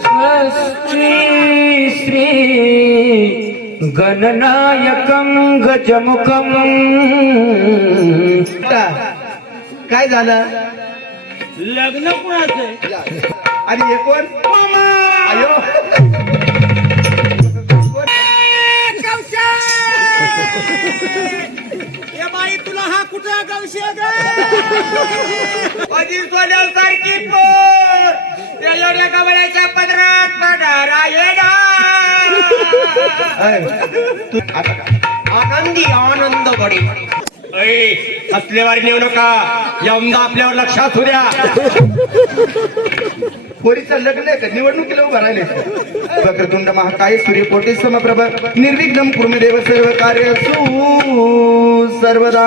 स्वस्ति श्री गणनायकं गजमुखम् काय झालं? लग्न कुणाचं आणि हे कोण? अयो! बाई तुला हा कुठं गावशी अजी सोन्यासारखी पोर! त्या एवढ्या कमळाच्या पदरात पडारा आनंदी आनंद गडी असलेवारी नेऊ नका यमदा आपल्यावर लक्षात द्या पोरीचं लग्न आहे का? निवडणुकीला उभं राहिले. वक्रतुंड महाकाय सूर्यकोटी समप्रभ निर्विघ्नम कुर्मदेव सर्व कार्य सर्वदा.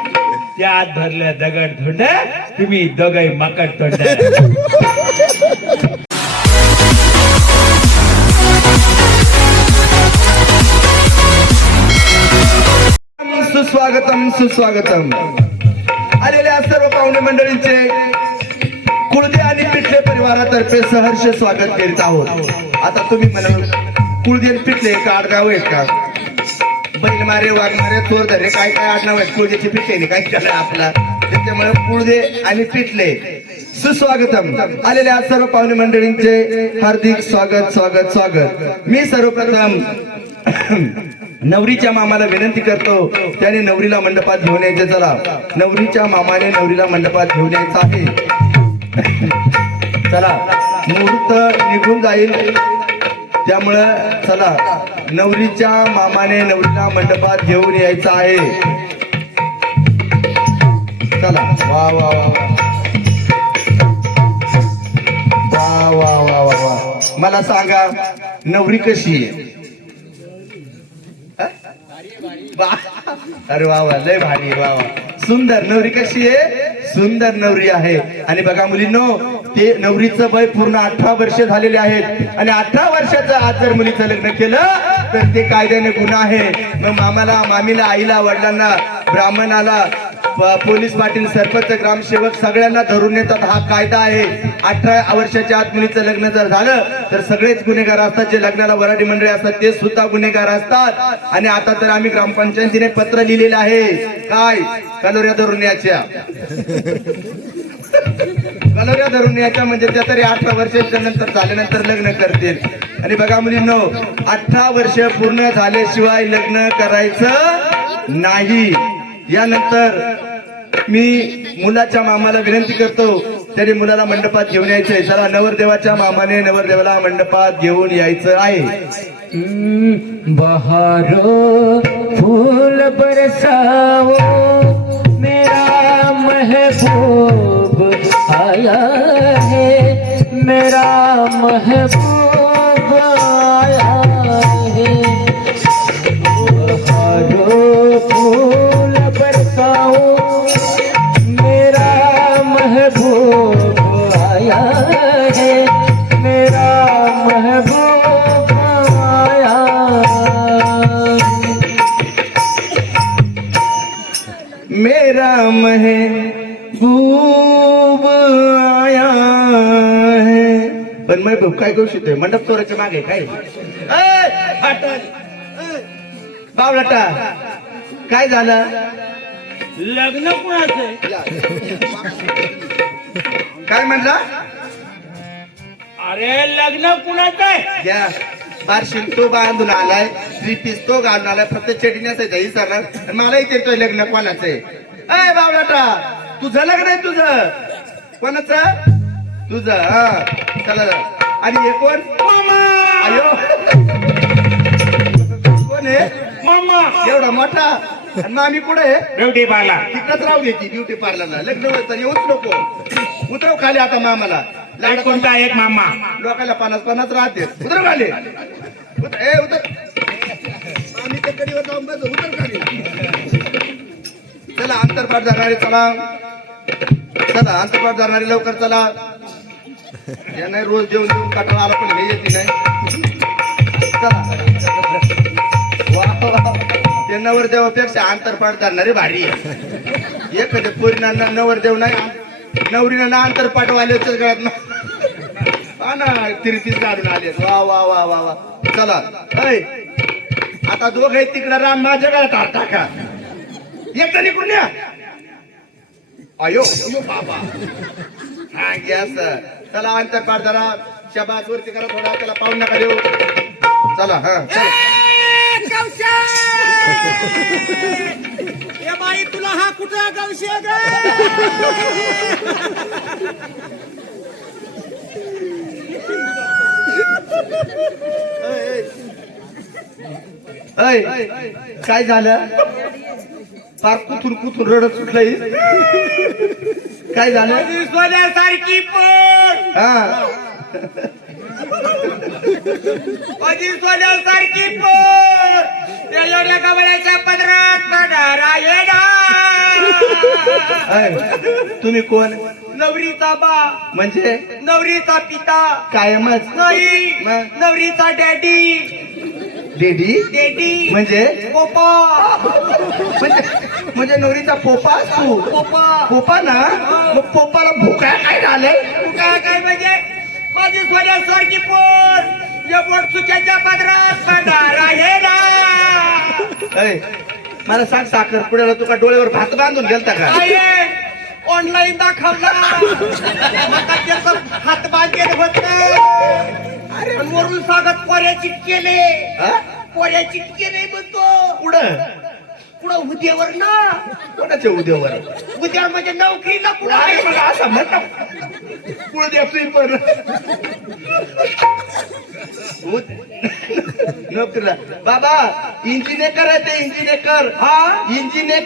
त्यात भरल्या दगड धोंड तुम्ही दोघे मकड तोंड. सुस्वागतम सुस्वागतम. आलेल्या सर्व पाहुणे मंडळींचे कुळदे आणि पिठले परिवारातर्फे सहर्ष स्वागत करीत आहोत. आता तुम्ही म्हणा कुळदे आणि पिठले का आडगाव आहेत का? बैल मारे वाघ मारे चोर धरे काय काय आडनाव आहेत कुळदेची पिठले काय केलं आपला? त्याच्यामुळे कुळदे आणि पिठले. सुस्वागतम. आलेल्या सर्व पाहुणे मंडळींचे हार्दिक स्वागत स्वागत स्वागत. मी सर्वप्रथम नवरीच्या मामाला विनंती करतो त्याने नवरीला मंडपात घेऊन यायचे. चला नवरीच्या मामाने नवरीला मंडपात घेऊन यायचं आहे. चला मुहूर्त निघून जाईल. त्यामुळं चला नवरीच्या मामाने नवरीला मंडपात घेऊन यायचं आहे. चला. वा वा वा वा. वा वा वा वा मला सांगा नवरी कशी आहे? अरे वा वा लय भारी वा वा. सुंदर नवरी कशी आहे? सुंदर नवरी आहे. आणि बघा मुलींनो ते नवरीचं वय पूर्ण अठरा वर्ष झालेले आहेत. आणि अठरा वर्षाचं आज जर मुलीचं लग्न केलं तर ते कायद्याने गुन्हा आहे. मग मामाला मामीला आईला वडिलांना ब्राह्मणाला पोलीस पाटील सरपंच ग्रामसेवक सगळ्यांना धरून येतात हा कायदा आहे. अठरा वर्षाच्या आत मुलीचं लग्न जर झालं तर सगळेच गुन्हेगार असतात जे लग्नाला वराडी मंडळी असतात. ते सुद्धा गुन्हेगार असतात. आणि आता तर आम्ही ग्रामपंचायतीने पत्र लिहिलेलं आहे. काय? कलोऱ्या धरून याच्या कलोऱ्या धरून याच्या म्हणजे त्या तरी अठरा वर्षाच्या नंतर झाल्यानंतर लग्न करतील. आणि बघा मुलींनो अठरा वर्ष पूर्ण झाल्याशिवाय लग्न करायचं नाही. यानंतर मी मुलाच्या मामाला विनंती करतो त्याने मुलाला मंडपात घेऊन यायचंय. चला नवरदेवाच्या मामाने नवरदेवाला मंडपात घेऊन यायचं आहे. बहारो फूल बरसाओ मेरा महबूब आया है मेरा महबूब काय करू शकतोय? मंडप चोराच्या मागे काय? बावळटा. काय झालं? लग्न कुणाचं काय म्हणला? अरे लग्न कुणाचं आहे? बारशील तो बांधून आलाय थ्री पीस तो घालून आलाय फक्त चटणी असायचं ही सर मला विचारतोय लग्न कोणाचं आहे? अय बावलाटा तुझं लग्न आहे तुझं. कोणाचं? तुझं हा. चला. आणि हे कोण अयो. कोण आहे? मामा. एवढा मोठा? आणि मामी कुठे ब्युटी पार्लर. तिकडच राहू देते ब्युटी पार्लरला. लग्न होतं येऊच नको. उतरव खाली आता मामाला. लाड कोणता एक मामा? लोकांना पन्नास पन्नास राहते. उतर खाली. उतर. ए उतर. आम्ही त्या कडीवर जाऊन बसू उतर खाली. चला अंतरपाठ जाणारे चला. चला अंतरपाठ जाणारे लवकर चला. या नाही रोज जेवण देऊन काटाळा आला पण हे येते नाही. चला. वा वा. ते नवरदेवापेक्षा अंतरपाठ रे भारी आहे एखाद्या पोरीना नवरदेव नाही नवरीनं ना अंतरपाठ वाल्याच गळ्यात ना ना तिरतीच काढून आले वा वा वा वा वा चला. अय आता दोघ आहेत तिकडं राम माझ्या गळ्यात हात टाका. एकदा निघून या. अयो बाबा. हा गॅस चला अंतरपाठ जरा शबास वरती करा थोडा. त्याला पाहून नका देऊ. चला हा ए बाई तुला हा कुठं गवशे ग? काय झालं? फार कुथून कुथून रडत सुटलंय. काय झालं? सोन्यासारखी पोर! हा. सोन्यासारखी पोर. कमळाच्या पदरात पडारा येणार. ऐ, तुम्ही कोण? नवरीचा बा. म्हणजे? नवरीचा पिता. कायमच? नाही. मग? नवरीचा डॅडी. डेडी? डॅडी. म्हणजे? पोपा. म्हणजे म्हणजे नवरीचा पोपा असतो. पोपा. पोपा ना? मग पोपाला भुका काय झालंय? काय काय म्हणजे? माझी सोन्यासारखी पोर. या बोटचुक्याच्या पदरात पडारा येणार ऐ, मला सांग साखर पुण्याला तुका डोळ्यावर भात बांधून गेलता का? ऑनलाईन दाखवला. हात बांधेल होत. अरे. वरून सांगत पोऱ्या चिटकेले? पोऱ्या चिटकेले म्हणतो. पुढं पुढं उद्यावर ना? कोणाच्या उद्यावर? उद्या म्हणजे नोकरीला काय आहे. बघा असं म्हण ना. पुढं द्या तुम्ही पण उद- नोकरीला. बाबा इंजिनियर ते इंजिनियर हा? इंजिनियर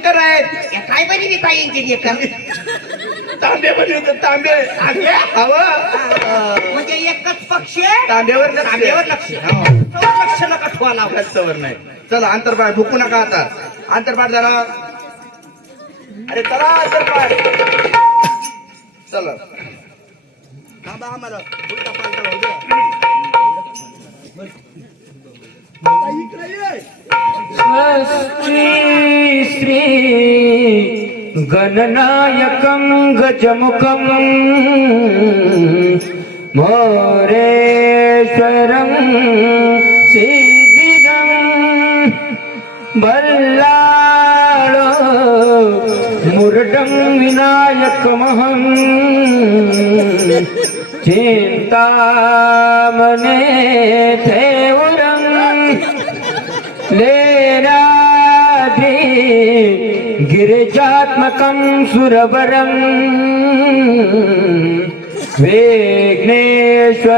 या काय बरी मी काय इंजिनियर कर तांबे बनवते तांबे. हवं म्हणजे एकच पक्ष? तांब्यावर लक्ष. तांब्यावर लक्ष. हो. तो लक्ष नका ठेवा लावू. कच्चावर नाही? चला अंतरपाठ भुकू नका आता. अंतरपाठ झाला. अरे चला अंतरपाठ चला. थांबा आम्हाला. उलटा पालटा होऊ द्या. इकडे श्री श्री गणनायकं गजमुखं मोरेश्वरं വല്ലാളോ മുരടം വിനായകമഹം ചിന്താമനേ ദേവരം ലേരാധി ഗിരിജാത്മകം സുരവരം. വിഘ്നേശ്വരം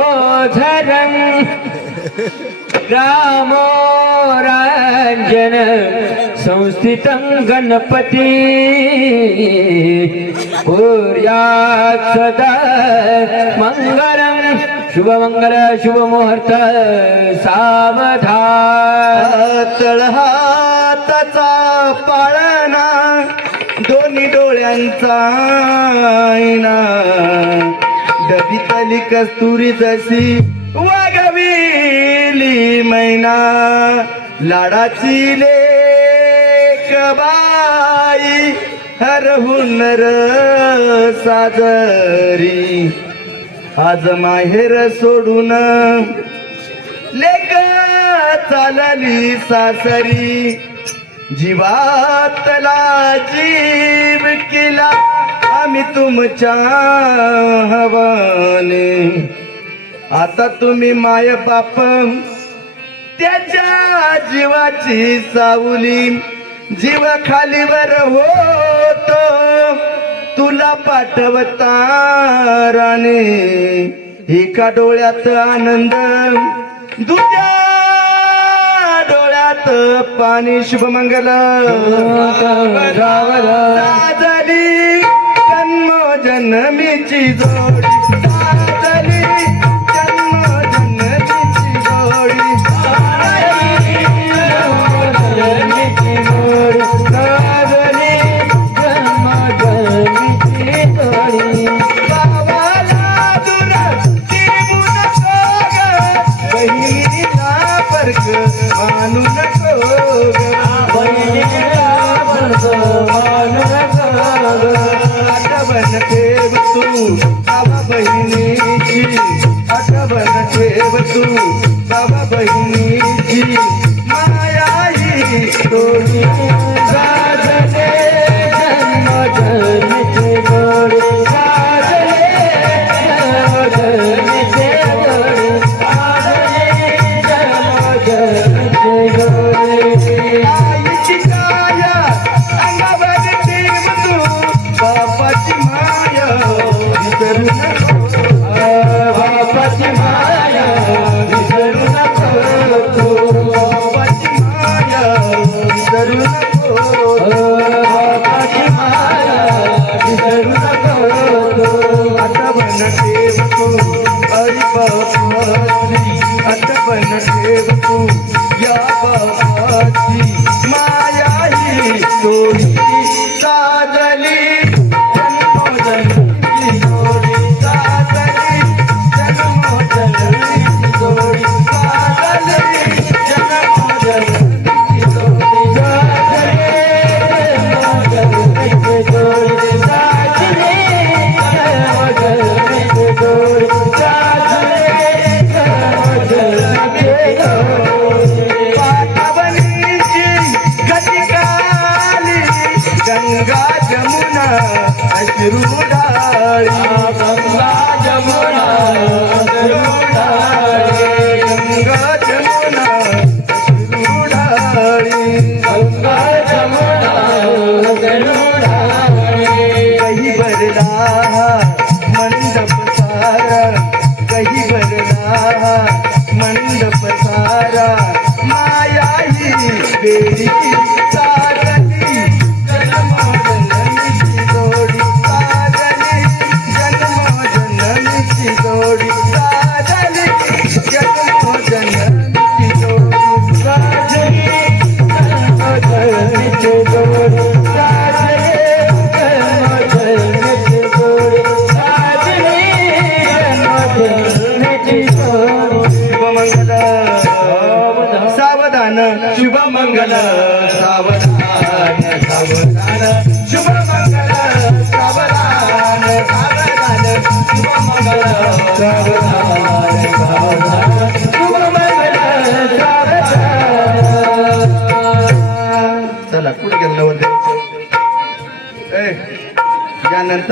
ഓധരം रामो राञ्जन संस्थितं गणपति कुर्यात् सदा मङ्गलम् शुभमङ्गल शुभमुहूर्त सावधान। तळहाताचा पाळणा दोन्ही डोळ्यांचा आईना। डबितली कस्तुरी जशी वागविली मैना लाडाची लेक बाई हरहुन साजरी. आज माहेर सोडून लेक चालली सासरी. जीवातला जीव केला आम्ही तुमच्या हवाने. आता तुम्ही माय बाप त्याच्या जीवाची सावली जीव खालीवर होतो. तुला पाठवताराने एका डोळ्यात आनंद? दुसऱ्या डोळ्यात पाणी. शुभमंगल जन्म जन्मीची जोडी. आठवण ठेव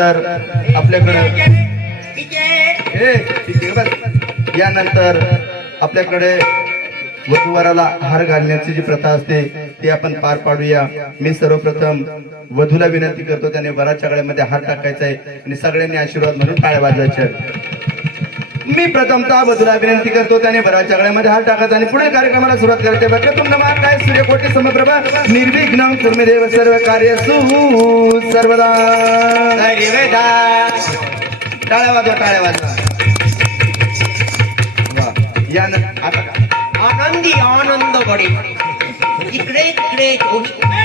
यानंतर आपल्याकडे यानंतर आपल्याकडे वधूवराला हार घालण्याची जी प्रथा असते ती आपण पार पाडूया. मी सर्वप्रथम वधूला विनंती करतो त्याने वराच्या गळ्यामध्ये हार टाकायचा आहे आणि सगळ्यांनी आशीर्वाद म्हणून टाळ्या वाजवायच्या मी प्रथमतः वधूला विनंती करतो त्याने वराच्या गळ्यामध्ये हार टाकायचा आणि पुढील कार्यक्रमाला सुरुवात करते. बघा तुम काय सूर्यकोटी समप्रभा. निर्विघ्न कुर्मे देव सर्व कार्य सु सर्वदा. टाळ्या वाजवा टाळ्या वाजवा. यानं आता आनंदी आनंद बडे. इकडे तिकडे दोन्ही-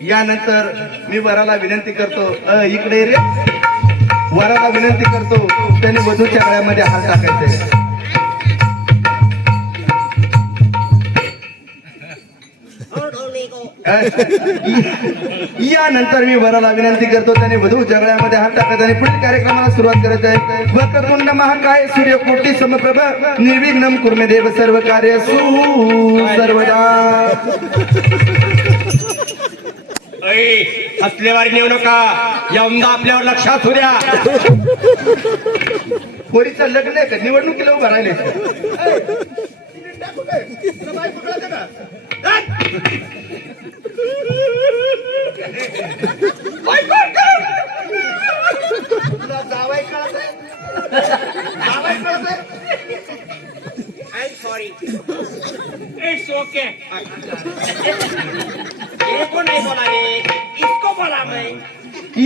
यानंतर मी वराला विनंती करतो अ, इकडे रे. वराला विनंती करतो त्याने वधूच्या गळ्यामध्ये हात टाकायचे. यानंतर मी वराला विनंती करतो त्याने वधू जगळ्यामध्ये हात टाकत आणि पुढील कार्यक्रमाला सुरुवात करत आहे वक्रतुंड महाकाय सूर्यकोटी समप्रभ निर्विघ्नम कुर्मे देव सर्व कार्य सु सर्वदा. ऐ, हसलेवारी नेऊ नका. यमदा आपल्यावर लक्षात असू द्या. पोरीचं लग्न आहे का? निवडणुकीला उभं राहिले. तुला जावाई कळत आहे? जावाई कळत आहे? सॉरी इट्स ओके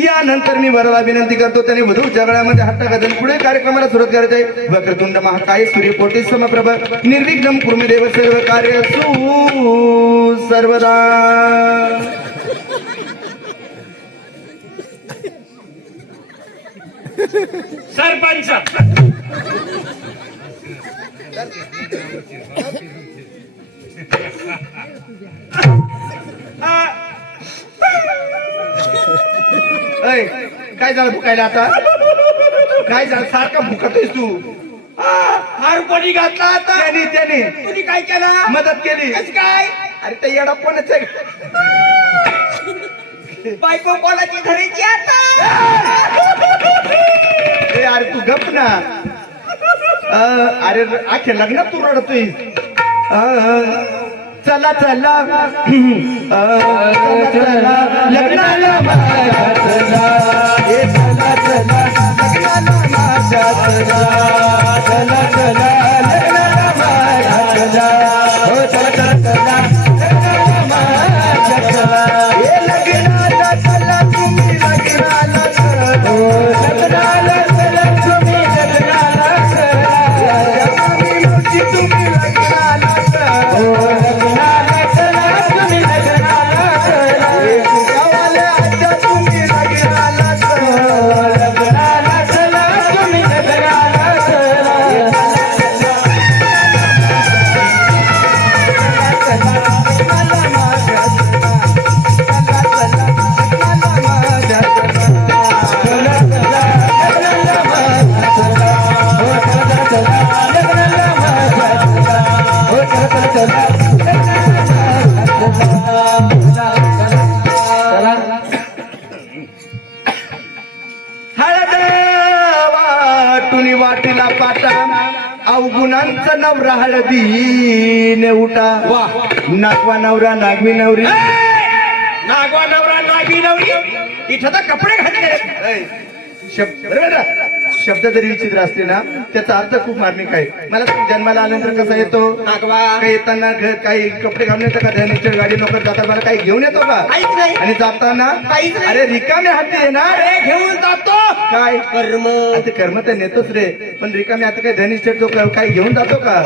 यानंतर मी वराला विनंती करतो त्याने वधूच्या गळ्यामध्ये हात आणि पुढे कार्यक्रमाला सुरुवात करायचे वक्रतुंड महाकाय सूर्यकोटी समप्रभ निर्विघ्नम कुर्मी देव सर्व कार्य सु सर्वदा. सरपंच! ऐ काय झालं भुकायला आता? काय झालं? सारखा भुकतोयस तू. हार कोणी घातला आता? त्याने त्याने. तुम्ही काय केलं? मदत केली. कस काय? अरे ते येडा कोणच आहे? बायको कोणाची धरायची आता. ए, अरे तू गप ना. अ, अरे आखे लग्नात तू रडतोय चला चला. चला लग्नाला माझ्या चला चला चला. लग्नाला माझ्या चला चला चला. वाटुनी वाटीला पाटा. अवगुणांचा नवरा हळदीने उठा. नागवा नवरा नागवी नवरी. नागवा नवरा नागी नवरी. इथं तर कपडे घातले. शब्द? शब्द जरी विचित्र असले ना त्याचा अर्थ खूप मार्मिक आहे. मला जन्माला आल्यानंतर कसा येतो? काही येताना घर काही कपडे घालून येतं का? धनीच्या गाडी नोकर जातात मला काही घेऊन येतो का? आणि जाताना. अरे रिकामे हाती येणार घेऊन जातो. काय? कर्म. आता कर्म तर नेतोच रे. पण रिकामे आता काही धनी तो काही घेऊन जातो का?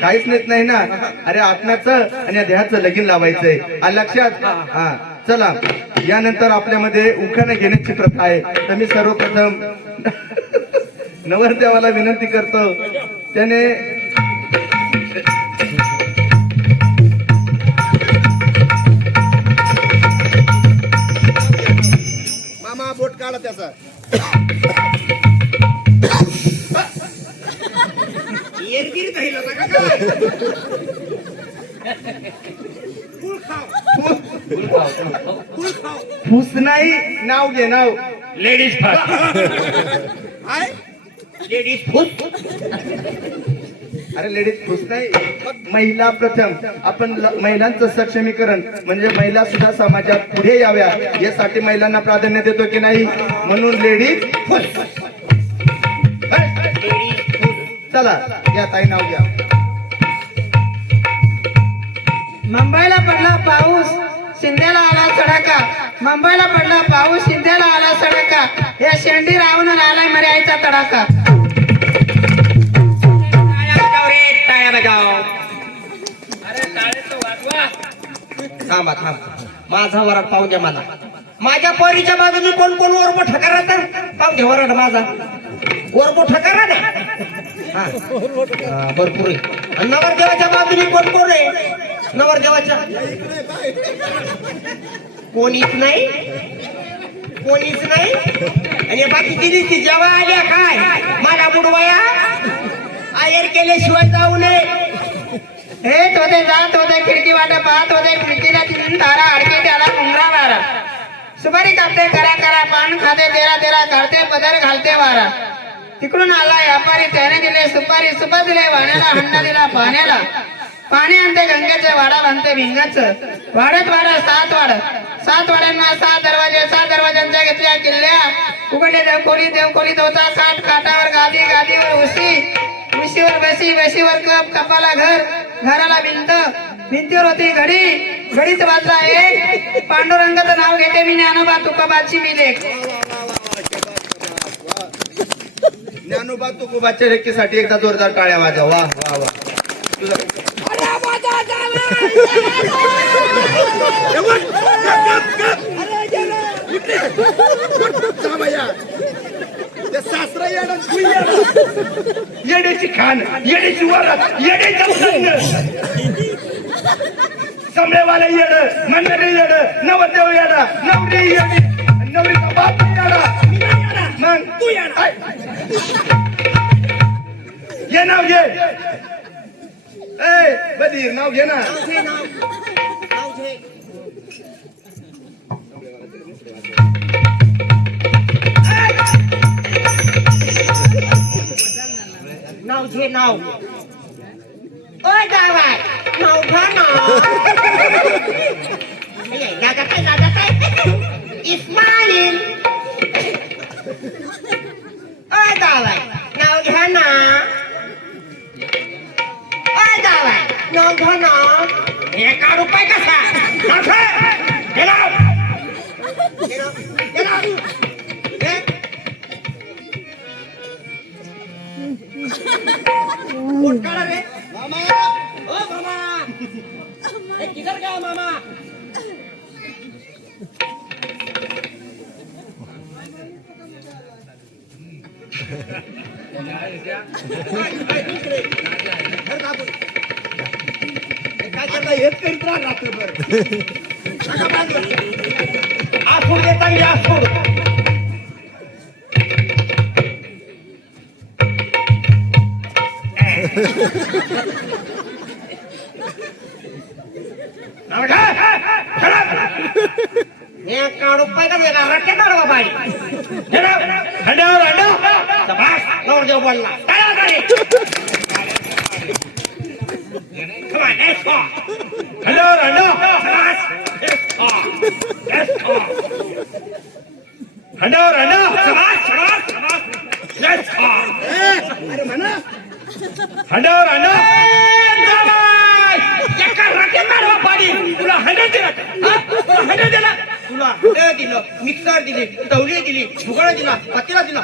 काहीच नेत नाही ना. अरे आत्म्याचं आणि या देहाचं लगीन लावायचंय. लक्षात? हा. चला. यानंतर आपल्यामध्ये उखाणे घेण्याची प्रथा आहे. तर मी सर्वप्रथम नवरदेवाला विनंती करतो. त्याने मामा बोट काढा त्याचा. फुस नाही नाव घे नाव. लेडीज आहे लेडीज फुल अरे लेडीज खुश नाही. महिला प्रथम. आपण महिलांचं सक्षमीकरण म्हणजे महिला सुद्धा समाजात पुढे याव्या यासाठी महिलांना प्राधान्य देतो की नाही? म्हणून लेडीज खुश चला घ्या ताई नाव घ्या. मुंबईला पडला पाऊस शिंदेला आला सडका. मुंबईला पडला पाऊस शिंदेला आला सडका. या शेंडी राहून आलाय मर्यायचा तडाका तर थांबा थांब. माझा वराड पाहून द्या मला. माझ्या पोरीच्या बाजूने कोण कोण वरबो ठकारा पाहून घे वराड माझा. वरबो ठकारा ना भरपूर आहे. नवरदेवाच्या बाजूने कोण कोण आहे? नवरदेवाच्या? कोणीच नाही. कोणीच नाही. आणि बाकीची दिसती जेव्हा आल्या काय? मला बुडवाया? आयर केल्याशिवाय जाऊ नये. हेच होते जात होते खिडकी वाटा पाहत होते खिडकीला तीन तारा अडके त्याला उमरा वारा. सुपारी कापते करा करा पान खाते तेरा तेरा काढते पदर घालते वारा. तिकडून आला व्यापारी त्याने दिले सुपारी सुपा दिले वाण्याला हंडा दिला पाण्याला. पाणी आणते गंगेचे वाडा बांधते भिंगाचं. वाड्यात वाडा सात वाड सात वाड्यांना सात दरवाजे सात दरवाज्यांच्या घेतल्या किल्ल्या. उघडले देवकोली देवकोली दोता सात काठावर गादी गादीवर उशी उशीवर बशी बशीवर कप कपाला घर घराला भिंत भिंतीवर होती घडी घडीच वाजला एक. पांडुरंगाचं नाव घेते मी ज्ञानोबा तुकोबाची मी लेख. ज्ञानोबा तुकोबाच्या रेखीसाठी एकदा जोरदार टाळ्या वाजा वा वा वा. तुझं जावया ते सासरा येणार तू येणार येड्याची खान येड्याची वरात येड्याचा समळेवाला येड म्हणणारे येड नवरदेव येडा नवरी येडी नवरीचा बाप येडा. मग तू येडा. ये नाव घे. ए बधीर नाव घे ना. नाव घे नाव ओ जावाय नाव घ्या नाव ए, दादा काय दादा काय इस्माईल ओ जावाय नाव घ्या ना ओ जावाय नाव घ्या ना एका रुपये कसा नाव घे. हे नाव. हे नाव. हे नाव. हे. किधर गया मामा काय करता हेच करीत राहा रात्रभर. आसूड देता की आसूड एका रुपये का देगा रट्टे काढवा बाई हंड्यावर हंडा शाबास नवरदेव बोलला टाळ्या वाजवा रे. Come on, let's go. हंड्यावर हंडा शाबास. Let's go. Let's go. हंड्यावर हंडा शाबास, शाबास, शाबास. Let's go. अरे म्हणा हंड्यावर हंडा जामाई, एका रट्ट्यात काढवा पाणी. तुला हंड्या दिला का? हा? तुला हंड्या दिला? तुला हंड्या दिलं मिक्सर दिली तवली दिली भुगळ दिला पतीला दिला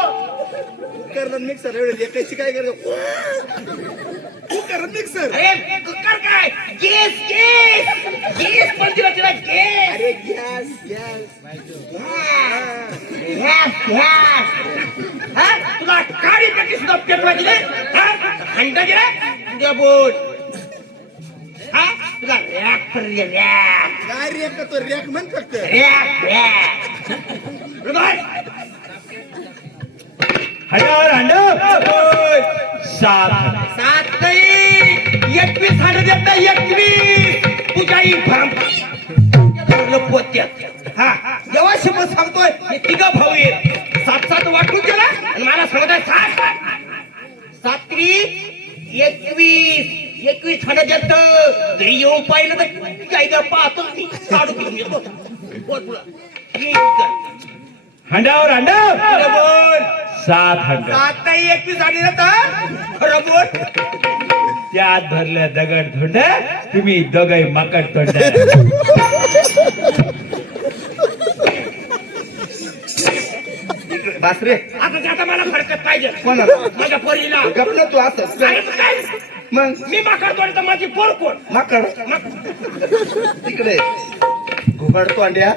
कुकर मिक्सर एवढे लेखायची काय करतो कुकर मिक्सर अरे कुकर काय गॅस गॅस गॅस पण दिला तिला गॅस अरे गॅस गॅस गॅस गॅस हा तुला काळी पेटी सुद्धा पेटवा दिले हा हंडा दिला उद्या बोल. हा? तुला रॅक पण दिले रॅक. काय रेक तो? रेक म्हण फक्त. Rack rack. हंड्यावर हंडा सात. सात. नाही एकवीस हाड देता एकवीस. तुझ्या ही भरम पोत्यात. हा जेव्हा शपथ सांगतोय हे तिघ भाऊ आहेत. सात सात वाटून गेला आणि मला सांगतोय सात. सात्री एकवीस एकवीस हाड देत घरी येऊन पाहिलं तर काही का पाहतो मी. काढू घेऊन येतो बोल तुला कर. हंड्यावर हंडा. खरं बोल. सात हंडा. सात नाही एकवीस झाली ना तर? खरं बोल. त्यात भरलं दगड धोंड तुम्ही दोघे माकड तोंड. बासरे. आता त्याचा मला फरकत पाहिजे. कोणाला? माझ्या पोरीला. गप ना तू असं. अरे मग काय? मग? मी माकड तोड तर माझी पोर कोण? माकड? तिकडे घुबडतो अंड्या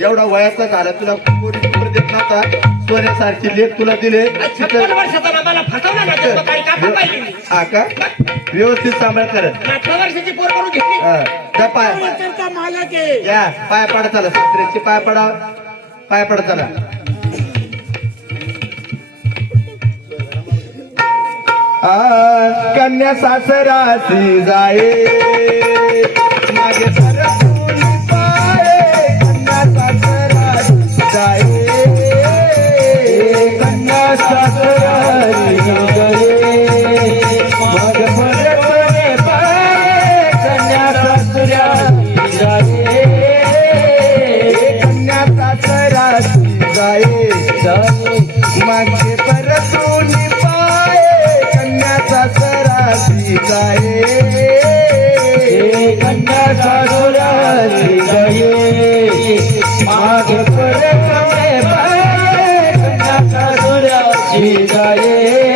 एवढा वयाचा झाला तुला पोरी पोर देत नव्हता? सोन्यासारखी लेख तुला दिले. छप्पन वर्षाचा ना मला फसवला ना जन्म काही मी हा का? व्यवस्थित सांभाळ करत अठरा वर्षाची पोर करून घेतली. हा, त्या पाय. करता मालक आहे. या. पाय पडा चला सासऱ्याची पाय पडा. पाय पडा चला. कन्या सासरासी जाये मागे Jaya